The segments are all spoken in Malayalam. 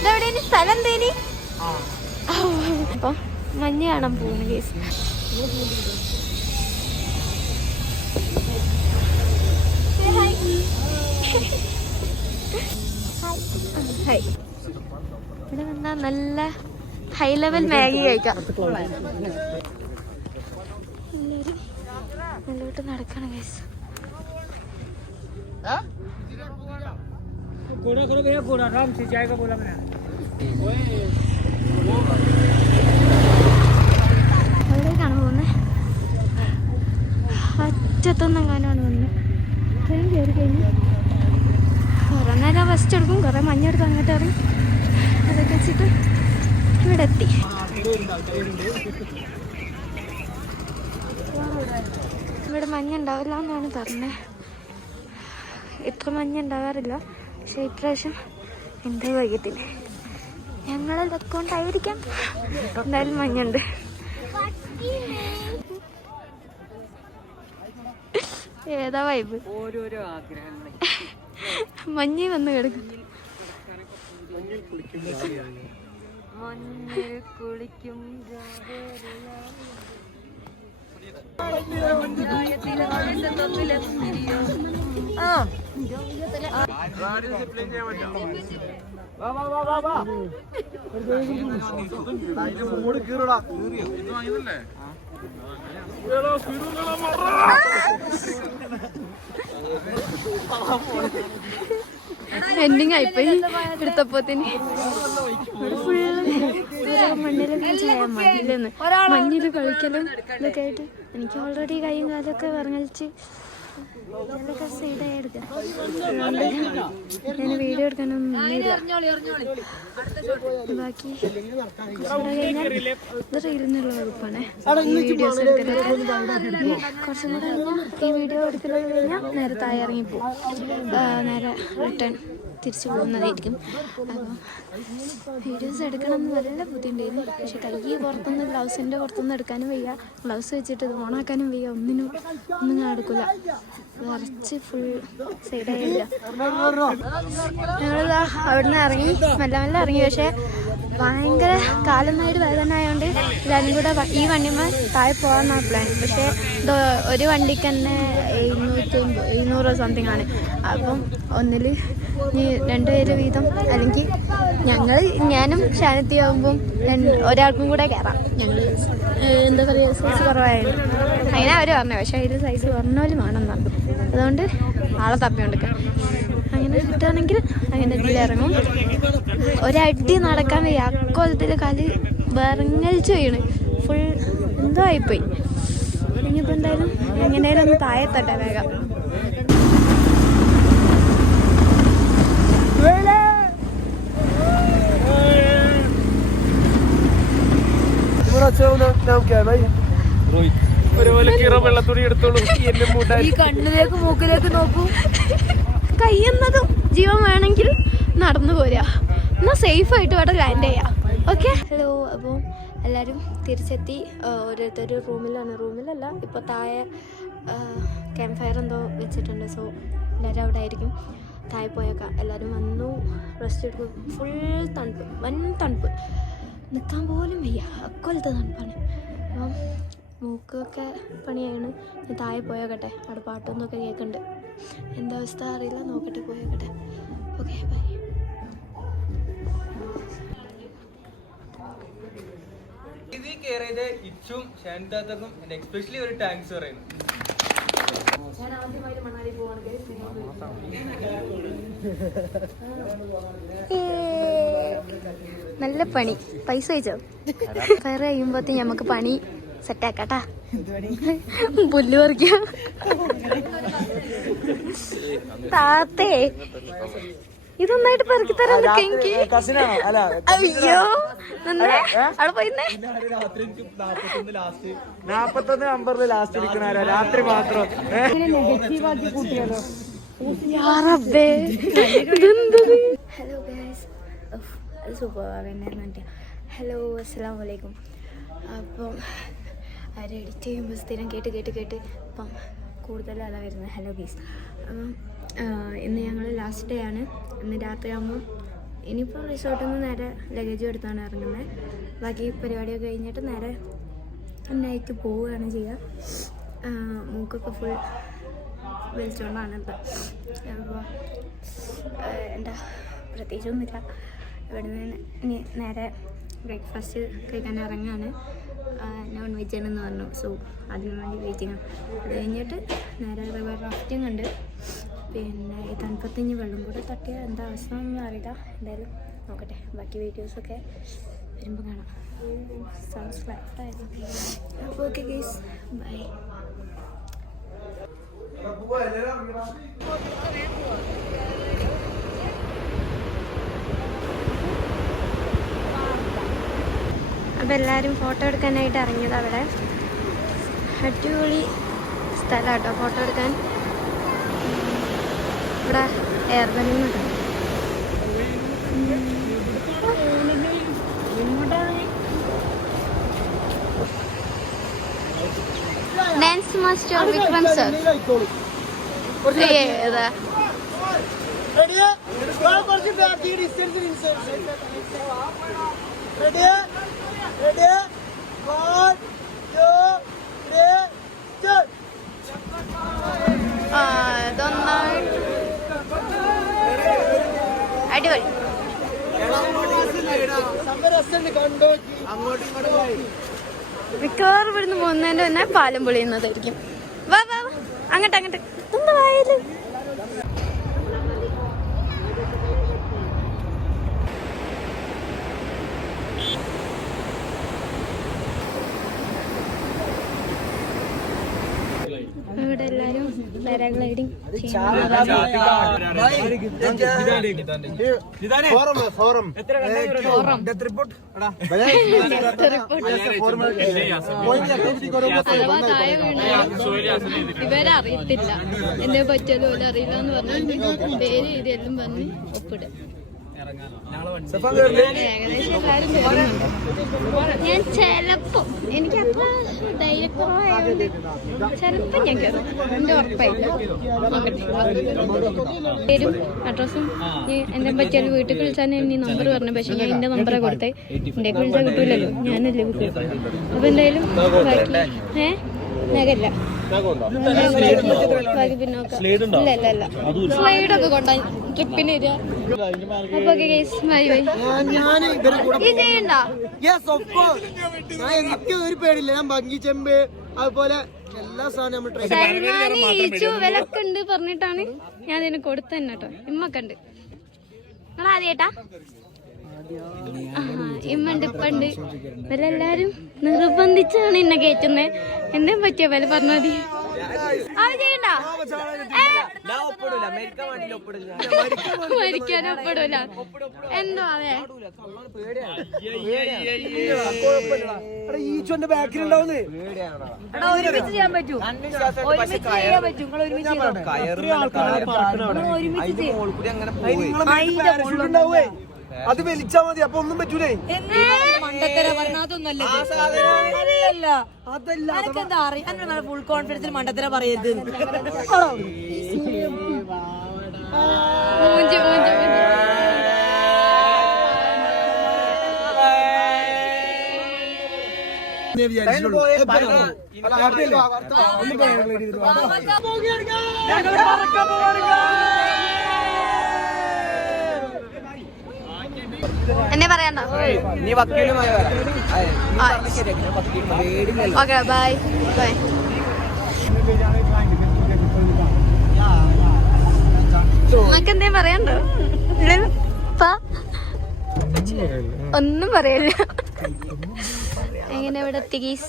ഇതെവിടെയാണ് സ്ഥലം എന്തേനി? അപ്പം മഞ്ഞ് കാണാൻ പോകുന്നു കേസ്. ഇവിടെ വന്നാൽ നല്ല ഹൈ ലെവൽ മാഗി കഴിക്കാം. നല്ലോട്ട് നടക്കണം കേസ്. എവിടേക്കാണ് പോകുന്നത്? അറ്റത്തൊന്നും കാണാണ് വന്നത്. ട്രെയിൻ കയറി കഴിഞ്ഞു കുറേ നേരം റെസ്റ്റ് എടുക്കും. കുറേ മഞ്ഞെടുത്ത് അങ്ങോട്ട് ഇറങ്ങി അതൊക്കെ വെച്ചിട്ട് ഇവിടെ എത്തി. ഇവിടെ മഞ്ഞുണ്ടാവില്ല എന്നാണ് പറഞ്ഞത്. ഇത്ര മഞ്ഞുണ്ടാകാറില്ല, പക്ഷെ ഇപ്രാവശ്യം എന്തോ വൈകത്തിന് ഞങ്ങളതൊക്കെ കൊണ്ടായിരിക്കാം എന്തായാലും മഞ്ഞുണ്ട്. ഏതാ വൈബ്? മഞ്ഞ് വന്ന് കിടക്കും. മഞ്ഞിൽ കുളിക്കും എൻഡിങ് ആയിപ്പോയി എടുത്തപ്പോത്തിന്. മഞ്ഞിൽ കളിക്കലും ഇതൊക്കെ ആയിട്ട് എനിക്ക് ഓൾറെഡി കൈയും കാലൊക്കെ വിറങ്ങലിച്ച് ഇതൊക്കെ സൈഡായി എടുക്കാം. അതുകൊണ്ട് ഞാൻ വീഡിയോ എടുക്കാനൊന്നും നിന്നില്ല. ബാക്കി കഴിഞ്ഞാൽ ഇത് റീലിനുള്ള വകുപ്പാണ് ഈ വീഡിയോസ് എടുക്കലൊക്കെ. കുറച്ചും കൂടെ കഴിഞ്ഞാൽ ഈ വീഡിയോ എടുക്കലൊക്കെ കഴിഞ്ഞാൽ നേരെ താഴെ ഇറങ്ങിപ്പോവും. നേരെ റിട്ടേൺ തിരിച്ചു പോകുന്നതായിരിക്കും. അപ്പം വീഡിയോസ് എടുക്കണം എന്ന് നല്ല ബുദ്ധിമുട്ടായിരുന്നു. പക്ഷെ കൈ പുറത്തുനിന്ന് ഗ്ലൗസിൻ്റെ പുറത്തുനിന്ന് എടുക്കാനും വയ്യ, ഗ്ലൗസ് വെച്ചിട്ട് ഇത് ഓണാക്കാനും വയ്യ. ഒന്നും നടക്കില്ല. വരച്ച് ഫുൾ സൈഡായില്ല. ഞങ്ങളിതാ അവിടുന്ന് ഇറങ്ങി മെല്ലെ ഇറങ്ങി. പക്ഷേ ഭയങ്കര കാലമായിട്ട് വേദന ആയതുകൊണ്ട് എല്ലാവരും കൂടെ ഈ വണ്ടിമ്മ താഴെ പോകാമെന്നാണ് പ്ലാൻ. പക്ഷേ ഒരു വണ്ടിക്ക് തന്നെ 700 സംതിങ് ആണ്. അപ്പം ഒന്നിൽ ഇനി 2 പേര് വീതം, അല്ലെങ്കിൽ ഞാനും ഷാനത്തി ആകുമ്പം ഒരാൾക്കും കൂടെ കയറാം. ഞങ്ങൾ എന്താ പറയുക സൈസ് കുറവായിരുന്നു അങ്ങനെ അവർ പറഞ്ഞു. പക്ഷേ അതിൽ സൈസ് കുറഞ്ഞോലും വേണമെന്നാണ്. അതുകൊണ്ട് ആളെ തപ്പിക്കൊണ്ടിരിക്കാം. അങ്ങനെ കിട്ടുകയാണെങ്കിൽ അങ്ങനെ ഇതിലിറങ്ങും. ഒരടി നടക്കാൻ വയ്യ. അക്കോലത്തിൽ കാല് വിറങ്ങലിച്ച് വീണ് ഫുൾ എന്തോ ആയിപ്പോയി. ഇനിയിപ്പോൾ എന്തായാലും എങ്ങനെയാലും ഒന്ന് താഴെത്തട്ടെ വേഗം. ഈ കണ്ണിലേക്ക് മൂക്കിലേക്ക് നോക്കൂ. കയ്യുന്നതും ജീവൻ വേണമെങ്കിൽ നടന്നു പോരാ, എന്നാൽ സേഫ് ആയിട്ട് ഇവിടെ ലാൻഡ് ചെയ്യാം. ഓക്കെ. ഹലോ. അപ്പോൾ എല്ലാവരും തിരിച്ചെത്തി. ഓരോരുത്തർ റൂമിലല്ല ഇപ്പോൾ താഴെ ക്യാമ്പ് ഫയർ എന്തോ വെച്ചിട്ടുണ്ട്. സോ എല്ലാവരും അവിടെ ആയിരിക്കും. താഴെ പോയേക്കാം. എല്ലാവരും വന്നു, റെസ്റ്റ് എടുക്കും. ഫുൾ തണുപ്പ്, വൻ തണുപ്പ്, നിൽക്കാൻ പോലും വയ്യ. അക്കൊലത്തെ തണുപ്പാണ്. അപ്പം മൂക്കൊക്കെ പണിയാണ്. ഞാൻ താഴെ പോയേക്കട്ടെ. അവിടെ പാട്ടൊന്നൊക്കെ കേൾക്കുന്നുണ്ട്. എന്താ അവസ്ഥ അറിയില്ല, നോക്കട്ടെ, പോയേക്കട്ടെ. Okay, bye. എസ്പെഷ്യലി ഒരു താങ്ക്സ് പറയുന്നു. ഞാൻ ആദ്യമായിട്ട് മണാലി പോവാണെങ്കിൽ നല്ല പണി. പൈസ വെച്ചോ? ഫയർ കഴിയുമ്പോഴത്തേ നമുക്ക് പണി സെറ്റാക്കാട്ടാ. പുല്ല് പറിക്കുക. താത്തേ ഇതൊന്നായിട്ട് പെറുക്കി തരാൻ പറ്റും എനിക്ക്. അയ്യോ അവിടെ പോയിരുന്നേ. 41 നമ്പറിൽ ലാസ്റ്റ് എടുക്കണ രാത്രി മാത്രം. ഹലോ ഗൈസ്, അത് സൂപ്പർ. പിന്നെ ഹലോ, അസ്സലാമു അലൈക്കും. അപ്പം അവർ എഡിറ്റ് ചെയ്യുമ്പോൾ സ്ഥിരം കേട്ട് ഇപ്പം കൂടുതലല്ല വരുന്നത്. Hello guys. അപ്പം ഇന്ന് ഞങ്ങൾ ലാസ്റ്റ് ഡേ ആണ്. ഇന്ന് രാത്രിയാകുമ്പോൾ ഇനിയിപ്പോൾ റിസോർട്ടിൽ നിന്ന് നേരെ ലഗേജ് എടുത്താണ് ഇറങ്ങുന്നത്. ബാക്കി പരിപാടിയൊക്കെ കഴിഞ്ഞിട്ട് നേരെ നൈറ്റ് പോവുകയാണ് ചെയ്യുക. മൂക്കൊക്കെ ഫുൾ വലിച്ചുകൊണ്ടാണ് ഇപ്പോൾ. അപ്പോൾ എന്താ പ്രത്യേകിച്ചൊന്നുമില്ല. ഇവിടെ നിന്ന് ഇനി നേരെ ബ്രേക്ക്ഫാസ്റ്റ് കഴിക്കാൻ ഇറങ്ങുകയാണ്. നോൺ വെജ് ആണെന്ന് പറഞ്ഞു. സോ അതിന് വേണ്ടി വെയിറ്റിംഗ് ആണ്. അത് കഴിഞ്ഞിട്ട് നേരെ റിവർ റാഫ്റ്റിംഗ് ഉണ്ട്. പിന്നെ ഈ തണുപ്പത്തിഞ്ഞ് വെള്ളം കൂടെ തട്ടിയ എന്താ അവസ്ഥ എന്നൊന്നും അറിയില്ല. എന്തായാലും നോക്കട്ടെ, ബാക്കി വീഡിയോസൊക്കെ വരുമ്പോൾ കാണാം. സബ്സ്ക്രൈബ്. അപ്പോൾ ഓക്കെ ഗൈസ്, ബൈ. അപ്പോൾ എല്ലാവരും ഫോട്ടോ എടുക്കാനായിട്ട് ഇറങ്ങിയത് അവിടെ. അടിപൊളി സ്ഥലം കേട്ടോ ഫോട്ടോ എടുക്കാൻ. ഇവിടെ എയർ ബലൂണുണ്ട്. Dance master Vikram sir. ഏതാ അടിപൊളി. മിക്കവാറും ഇവിടുന്ന് പോകുന്നതിൻ്റെ തന്നെ പാലം പൊളിയുന്നതായിരിക്കും. വാ വാ വാ, അങ്ങോട്ട് അങ്ങോട്ട് എന്താ വായാലും. ഇവിടെ എല്ലാരും പാരാഗ്ലൈഡിങ് ഇവരറിയത്തില്ല എന്നെ പറ്റിയാലും ഓല അറിയില്ല എന്ന് പറഞ്ഞിട്ട് പേര് എഴുതി എല്ലാം പറഞ്ഞ് ഒപ്പിടുക. ഏകദേശം എല്ലാവരും കയറുന്നുണ്ട്. ഞാൻ ചിലപ്പോ എനിക്കത്ര ധൈര്യക്കുറവായതുകൊണ്ട് ചിലപ്പോ ഞാൻ കയറും. എന്റെ ഉറപ്പായില്ല. പേരും അഡ്രസ്സും എന്നെ പറ്റിയാലും വീട്ടിൽ വിളിച്ചാൽ ഇനി നമ്പർ പറഞ്ഞു. പക്ഷെ ഞാൻ എന്റെ നമ്പറാണ് കൊടുത്തേ. എന്റെ വിളിച്ചാൽ കിട്ടൂലല്ലോ, ഞാനല്ലേ കിട്ടൂ. അപ്പൊ എന്തായാലും ബാക്കി നഗല്ല ബാക്കി പിന്നോക്കം ഇല്ല ഇല്ല സ്ലൈഡൊക്കെ കൊണ്ടാ ട്രിപ്പിന് വരിക. അപ്പൊ ബൈ ബൈ. ഈ ചെയ്യണ്ട എനിക്ക് ഒരു പേടില്ല. ഞാൻ ബംഗിച്ചെമ്പ് അതുപോലെ എല്ലാ സാധനവും സൽമാൻ ഈച്ചു വിലക്ക് ഉണ്ട് പറഞ്ഞിട്ടാണ് ഞാൻ ഇതിന് കൊടുത്തന്നെ കേട്ടോ. ഇമ്മക്കുണ്ട്. നിങ്ങളാദ്യേട്ടാ ഇമ്മണ്ട് ഇപ്പണ്ട്. ഇവരെല്ലാരും നിർബന്ധിച്ചാണ് എന്നെ കയറ്റുന്നത്. എന്നെ പറ്റിയ വില പറഞ്ഞാൽ മതി. അത് ചെയ്യണ്ട, മരിക്കാൻ ഒപ്പിടൂല. എന്തോ അതെ ഈച്ചോന്റെ ബാക്കിലുണ്ടാവുന്നേ. ഒരുമിച്ച് ചെയ്യാൻ പറ്റൂ. ഒരുമിച്ച് ചെയ്യാൻ പറ്റും. നിങ്ങൾ ഒരുമിച്ച് അത് വലിച്ചാ മതി. അപ്പൊ ഒന്നും പറ്റൂലേ. മണ്ടത്തര പറഞ്ഞതൊന്നല്ല. അതല്ല എന്താ അറിയാൻ ഫുൾ കോൺഫിഡൻസിൽ മണ്ടത്തര പറയരുത്. എന്നെ പറയണ്ട. നീ വക്കീലുമായി ഓക്കെ ബൈ ബൈ. നിങ്ങൾക്ക് എന്തേലും പറയണ്ടോ? ഒന്നും പറയല്ല. എങ്ങനെ ഇവിടെ എത്തി ഗീസ്?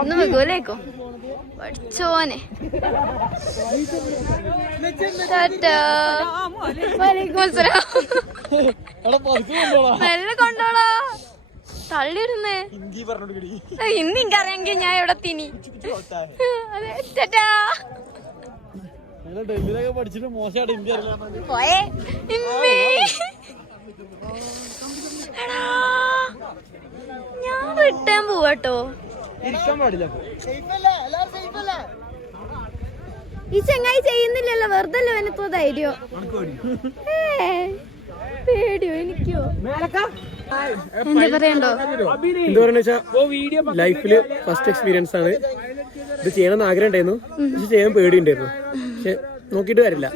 ഒന്നും വെക്കൂലേക്കോ പഠിച്ചോനെ. നല്ല കൊണ്ടോളോ തള്ളിയിടുന്നേ. ഹിന്ദി എനിക്കറിയാമെങ്കിൽ ഞാൻ ഇവിടെ തിനി. പോയേ ഇമ്മേ. ഞാൻ വിട്ടാൻ പോവാട്ടോ. ഇരിക്കാൻ പാടില്ല. ഈ ചങ്ങായി ചെയ്യുന്നില്ലല്ലോ, വെറുതെ അല്ലേ അവനിപ്പോ ധൈര്യം. പേടിയോ എനിക്കോ? എന്താ പറയണ്ടോ? എന്താ പറയുക ലൈഫില് ഫസ്റ്റ് എക്സ്പീരിയൻസ് ആണ്. ഇത് ചെയ്യണമെന്ന് ആഗ്രഹം ഉണ്ടായിരുന്നു, പക്ഷെ ചെയ്യാൻ പേടിയുണ്ടായിരുന്നു. പക്ഷെ നോക്കിയിട്ട് വരില്ല.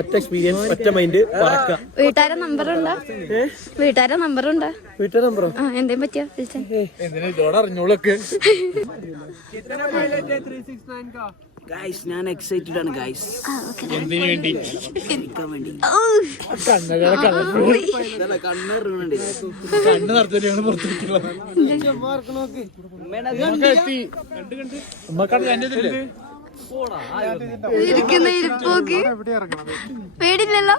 ഒറ്റ എക്സ്പീരിയൻസ്, ഒറ്റ മൈൻഡ് പറക്കാം. വീട്ടുകാരെ നമ്പറുണ്ടോ? വീട്ടുകാരെ നമ്പറുണ്ടോ? വീട്ടുകാരെ നമ്പറോ? ആ എന്തേലും പറ്റിയോ വിളിച്ചേ. അറിഞ്ഞോളൊക്കെ. ഗൈസ് ഞാൻ എക്സൈറ്റഡ് ആണ് ഗൈസ്. എന്തിനു വേണ്ടി? കണ്ണ് നടത്തിയാണ് പുറത്തേക്കുള്ളത്. ഇരിക്കുന്ന ഇരിപ്പോക്ക് പേടില്ലല്ലോ.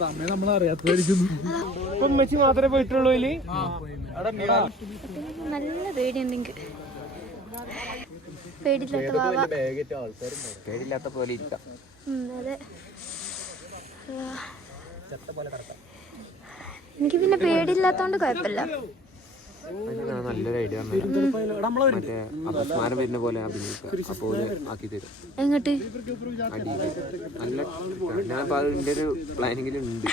സമയം നമ്മൾ അറിയാത്തതായിരിക്കുന്നു. ഇപ്പൊ ഉമ്മച്ചി മാത്രമേ പോയിട്ടുള്ളൂ. നല്ല പേടിയുണ്ടെങ്കിൽ പേടില്ലാത്ത വാവ. പേടില്ലാത്ത പോലെ ഇരിക്കാം. അതെ. എനിക്ക് പിന്നെ പേടിയില്ലാത്തോണ്ട് കുഴപ്പമില്ല. നല്ലൊരു ഐഡിയ മറ്റേ അപസ്മാരം വരുന്ന പോലെ അഭിനയിക്കാം. അപ്പോൾ ആക്കി തരും. എങ്ങോട്ട്? നല്ല ഞാൻ അതിൻ്റെ ഒരു പ്ലാനിങ്ങിലുണ്ട്.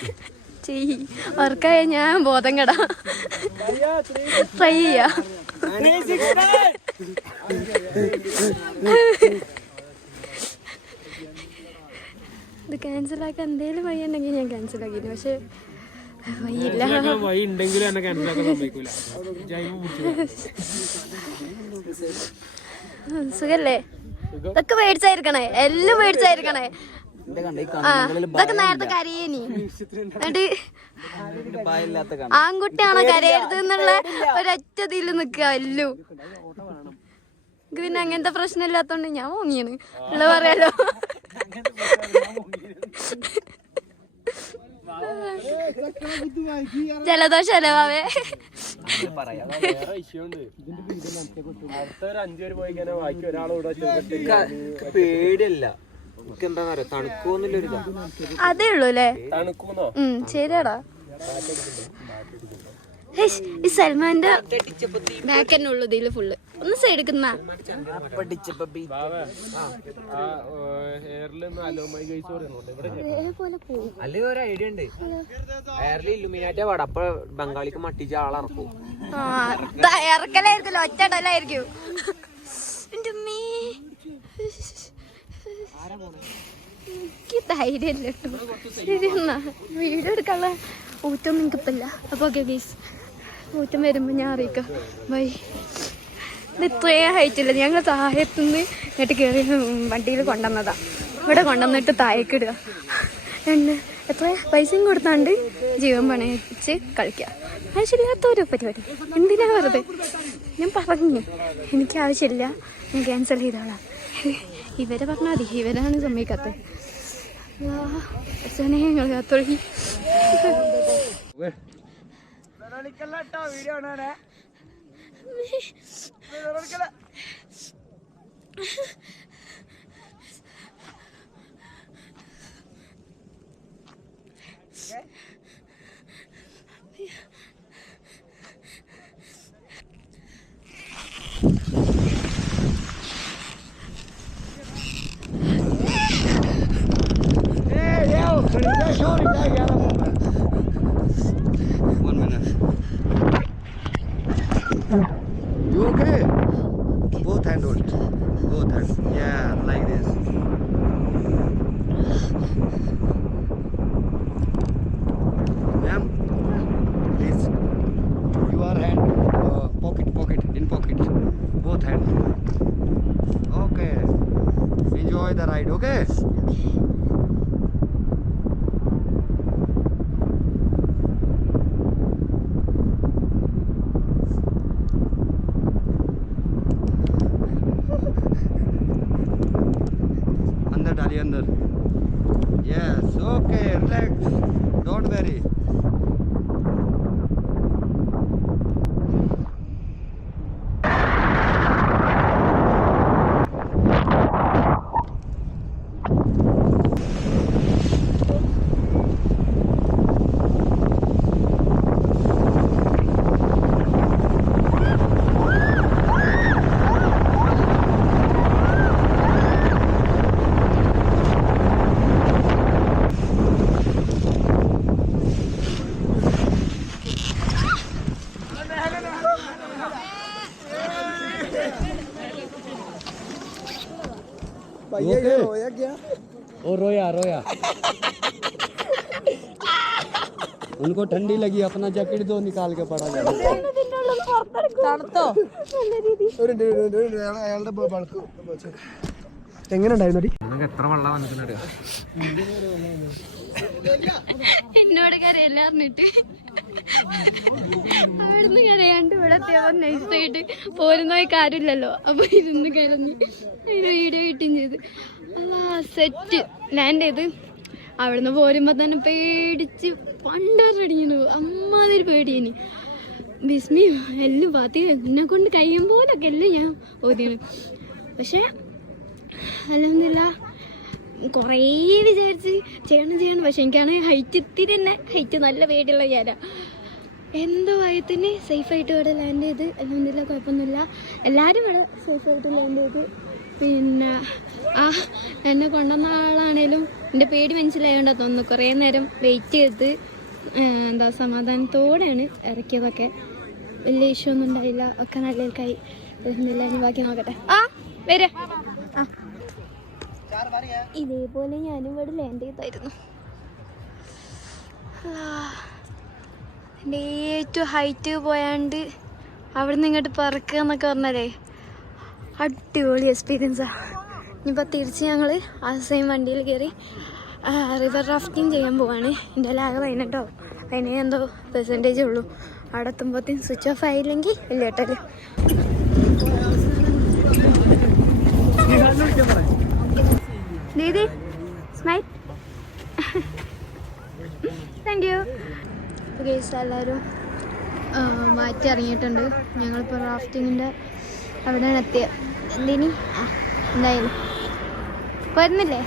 വർക്കായ ഞാൻ ബോധം കെടാ ട്രൈ ചെയ്യാ. ഇത് ക്യാൻസലാക്കാൻ എന്തേലും വഴി ഉണ്ടെങ്കിൽ ഞാൻ ക്യാൻസലാക്കിയിരുന്നു. പക്ഷെ വഴിയില്ല. വഴി ഉണ്ടെങ്കിലും എന്നെ ക്യാൻസലാക്കാൻ സമ്മതിക്കൂല. സുഖല്ലേ? ഇതൊക്കെ മേടിച്ചായിരിക്കണേ, എല്ലാം മേടിച്ചായിരിക്കണേ. ഇതൊക്കെ നേരത്തെ കരയേനി. ആൺകുട്ടിയാണോ കരയരുത് എന്നുള്ള ഒരൊറ്റ ഇതിൽ നിക്കുക എല്ലോ. എനിക്ക് പിന്നെ അങ്ങനത്തെ പ്രശ്നം ഇല്ലാത്തോണ്ട് ഞാൻ മുങ്ങിയാണ് ഉള്ള പറയാലോ. ജലദോഷം അല്ലേ വാവേ? പേടിയല്ല. തണുക്കോന്നില്ലൊരു അതേ ഉള്ളൂ അല്ലേ? ശരിയാടാ. ഈ സൽമാന്റെ ബാക്ക് തന്നെ ഉള്ളു ഇതില് ഫുള്ള്. ഒന്ന് സൈഡ് എടുക്കുന്ന അല്ലെങ്കിൽ ഒരു ഐഡിയ ഉണ്ട്. എയർലി ഇല്ലുമിനാറ്റ പാടാ. അപ്പൊ ബംഗാളിക്ക് മട്ടിച്ച ആളിറക്കും. ഇറക്കലായിരിക്കുമല്ലോ, ഒറ്റ ഇടലായിരിക്കും. എന്റെ അമ്മേ എനിക്ക് ധൈര്യമില്ല കേട്ടോ. ശരി എന്നാ വീഡിയോ എടുക്കാനുള്ള ഊറ്റം എനിക്കിപ്പല്ല. അപ്പോൾ ഓക്കെ ഗൈസ്, ഊറ്റം വരുമ്പോൾ ഞാൻ അറിയിക്കാം. ബൈ. ഇത് ഇത്രയും ഹൈറ്റില്ല, ഞങ്ങൾ താഴത്തുനിന്ന് എന്നിട്ട് കയറി വണ്ടിയിൽ കൊണ്ടുവന്നതാ. ഇവിടെ കൊണ്ടുവന്നിട്ട് താഴേക്കിടുക. എത്ര പൈസയും കൊടുത്താണ്ട് ജീവൻ പണയിച്ച് കളിക്കുക. ആവശ്യമില്ലാത്തൊരു പരിപാടി. എന്തിനാ വെറുതെ? ഞാൻ പറഞ്ഞു എനിക്ക് ആവശ്യമില്ല, ഞാൻ ക്യാൻസൽ ചെയ്തോളാം. ഇവരെ പറഞ്ഞാൽ മതി, ഇവരാണ് സമ്മതിക്കാത്തത്. ഞങ്ങൾ കാത്തൊഴുകി. You okay? Both hand hold. Both hands. Yeah, like this. Ma'am, please. Your hand, pocket, in pocket. Both hands. Okay. Enjoy the ride, okay? अंदर. Yes, okay, relax. Don't worry. रोया उनको ठंडी लगी अपना जैकेट दो निकाल के पड़ा जाए എങ്ങനെ ഉണ്ടായിരുന്നു എത്ര വെള്ളം വന്നിട്ടുണ്ടോ എന്നോട് കരയല്ല പറഞ്ഞിട്ട് അവിടുന്ന് കരയാണ്ട് ഇവിടെ എത്തിയപ്പോൾ നൈസായിട്ട് പോരുന്ന കാര്യമില്ലല്ലോ അപ്പൊ ഇരുന്ന് കരഞ്ഞ് അതിന് വീഡിയോ കിട്ടുകയും ചെയ്ത് സെറ്റ് ലാൻഡ് ചെയ്ത് അവിടുന്ന് പോരുമ്പോ തന്നെ പേടിച്ച് പണ്ടറിഞ്ഞു അമ്മാതിരി പേടിയേനി ബിസ്മിയും എല്ലാം പാത്തി എന്നെ കൊണ്ട് കഴിയും പോലൊക്കെ എല്ലാം ഞാൻ ഓതിയാണ് പക്ഷെ അല്ലെന്നില്ല കുറേ വിചാരിച്ച് ചെയ്യണം പക്ഷെ എനിക്കാണ് ഹൈറ്റ് ഇത്തിരി തന്നെ ഹൈറ്റ് നല്ല പേടിയുള്ള ഞാനാ എന്തോ ആയത്തിന് സേഫായിട്ട് ഇവിടെ ലാൻഡ് ചെയ്ത് അല്ലെന്നില്ല കുഴപ്പമൊന്നുമില്ല എല്ലാവരും ഇവിടെ സേഫായിട്ട് ലാൻഡ് ചെയ്ത് പിന്നെ എന്നെ കൊണ്ടുവന്ന ആളാണേലും എൻ്റെ പേടി മനസ്സിലായോണ്ടാ തോന്നുന്നു കുറേ നേരം വെയിറ്റ് ചെയ്ത് എന്താ സമാധാനത്തോടെയാണ് ഇറക്കിയതൊക്കെ വലിയ ഇഷ്യൂ ഒന്നും ഉണ്ടായില്ല ഒക്കെ നല്ല കൈ വരുന്നില്ല ഇനി ബാക്കി നോക്കട്ടെ വരെ ഇതേപോലെ ഞാനും ഇവിടെ ലാൻഡ് ചെയ്തായിരുന്നു എൻ്റെ ഏറ്റവും ഹൈറ്റ് പോയാണ്ട് അവിടെ നിന്ന് ഇങ്ങോട്ട് പറക്കുക എന്നൊക്കെ പറഞ്ഞാലേ അടിപൊളി എക്സ്പീരിയൻസാണ് ഇനിയിപ്പോൾ തിരിച്ച് ഞങ്ങൾ ആ സെയിം വണ്ടിയിൽ കയറി റിവർ റാഫ്റ്റിംഗ് ചെയ്യാൻ പോവാണ് എൻ്റെ ആകെ 18 അതിന് എന്തോ പെർസെൻറ്റേജേ ഉള്ളൂ അവിടെ എത്തുമ്പോഴത്തേക്കും സ്വിച്ച് ഓഫ് ആയില്ലെങ്കിൽ ഇല്ല കേട്ടല്ലേ ദീദി സ്മൈൽ താങ്ക് യു ഗൈസ് എല്ലാവരും മാറ്റി ഇറങ്ങിയിട്ടുണ്ട് ഞങ്ങളിപ്പോൾ റാഫ്റ്റിങ്ങിൻ്റെ അവിടെയാണ് എത്തിയത് എന്തിനി എന്തായാലും വരുന്നില്ലേ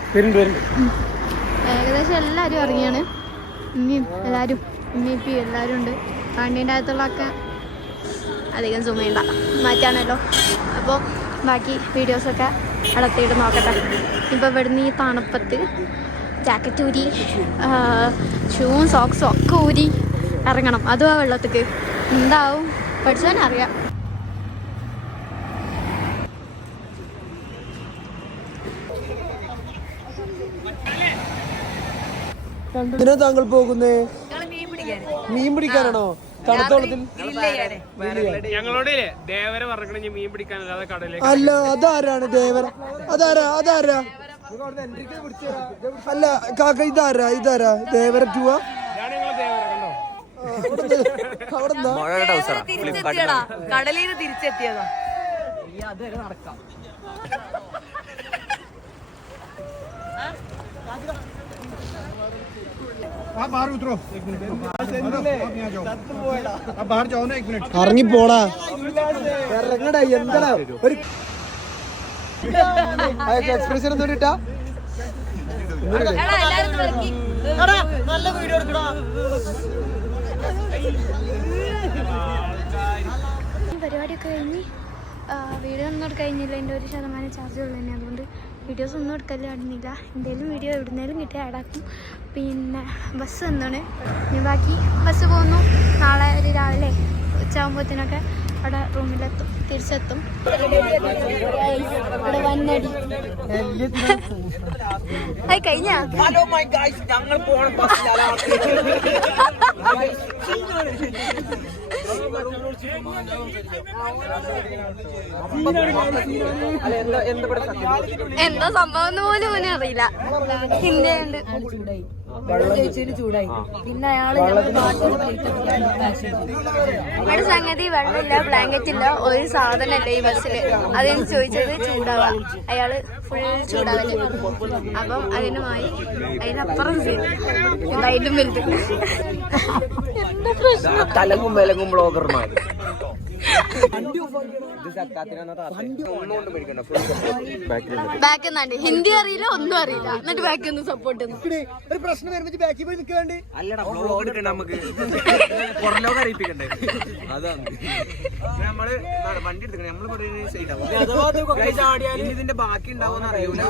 ഏകദേശം എല്ലാവരും ഇറങ്ങിയാണ് ഉമ്മയും എല്ലാവരും ഉമ്മയും എല്ലാവരും ഉണ്ട് വണ്ടീൻ്റെ അകത്തുള്ളതൊക്കെ അധികം സുമയുണ്ട മാറ്റാണല്ലോ അപ്പോൾ ബാക്കി വീഡിയോസൊക്കെ അടുത്തിട്ട് നോക്കട്ടെ ഇപ്പോൾ ഇവിടുന്ന് ഈ തണുപ്പത്ത് ജാക്കറ്റ് ഊരി ഷൂവും സോക്സും ഒക്കെ ഊരി ഇറങ്ങണം അതും ആ വെള്ളത്തേക്ക് എന്താവും പഠിച്ചവനറിയാം എന്തിനാ താങ്കൾ പോകുന്നേ മീൻ പിടിക്കാനാണോ തണുത്തോളത്തിൽ അല്ല അതാരാണ് ദേവര അതാരാ അല്ല കാക്ക ഇതാരാ ദേവര ടൂവാ കടലിൽ നിന്ന് തിരിച്ചെത്തിയതാ നടക്കാം ഇറങ്ങിപ്പോടാ ഇറങ്ങടാ എന്താ ഒരു എക്സ്പ്രഷൻ ഒന്നും ഇട്ടാ നല്ല വീഡിയോ എടുക്കടാ പരിപാടിയൊക്കെ കഴിഞ്ഞ് വീഡിയോ ഒന്നും കഴിഞ്ഞില്ല എൻ്റെ 1% ചാർജ് ഉള്ളു തന്നെ അതുകൊണ്ട് വീഡിയോസ് ഒന്നും എടുക്കല് കാണുന്നില്ല എന്തെങ്കിലും വീഡിയോ എവിടുന്നേലും കിട്ടിയാൽ ആഡാക്കും പിന്നെ ബസ് എന്താണ് ഇനി ബാക്കി ബസ് പോകുന്നു നാളെ ഒരു രാവിലെ ഉച്ചയാകുമ്പോഴത്തേനൊക്കെ അവിടെ റൂമിലെത്തും തിരിച്ചെത്തും ഇവിടെ വന്നടി അത് കഴിഞ്ഞ എന്താ സംഭവം പോലും ഓനെ അറിയില്ല ഹിന്ദിയുണ്ട് ചൂടായി പിന്നെ അയാള് ഇവിടെ സംഗതി വെള്ളമില്ല ബ്ലാങ്കറ്റ് ഇല്ല ഒരു സാധനമല്ല ഈ ബസ്സില് അതെന്ന് ചോദിച്ചത് ചൂടാവാ അയാള് ഫുൾ ചൂടാവല് അപ്പം അതിനുമായി അതിനപ്പുറം എന്തായാലും വലുത് തലങ്ങും വിലങ്ങും ബ്ലോഗർമാർ ബാക്ക് നിന്നാണ്ട് ഹിന്ദി അറിയില്ല ഒന്നും അറിയില്ല എന്നിട്ട് ബാക്ക് നിന്ന് സപ്പോർട്ട് ഒരു പ്രശ്നം വരുമ്പോ ബാക്കി പോയി നിൽക്കാണ്ട് അല്ലടാ ബ്ലോഗ് എടുക്കണ്ട നമുക്ക് പുറലോകം അറിയിപ്പിക്കണ്ടേ അതാണ് നമ്മള് വണ്ടി എടുക്കണേ നമ്മള് ഇതിന്റെ ബാക്കി ഉണ്ടാവുമെന്ന് അറിയൂല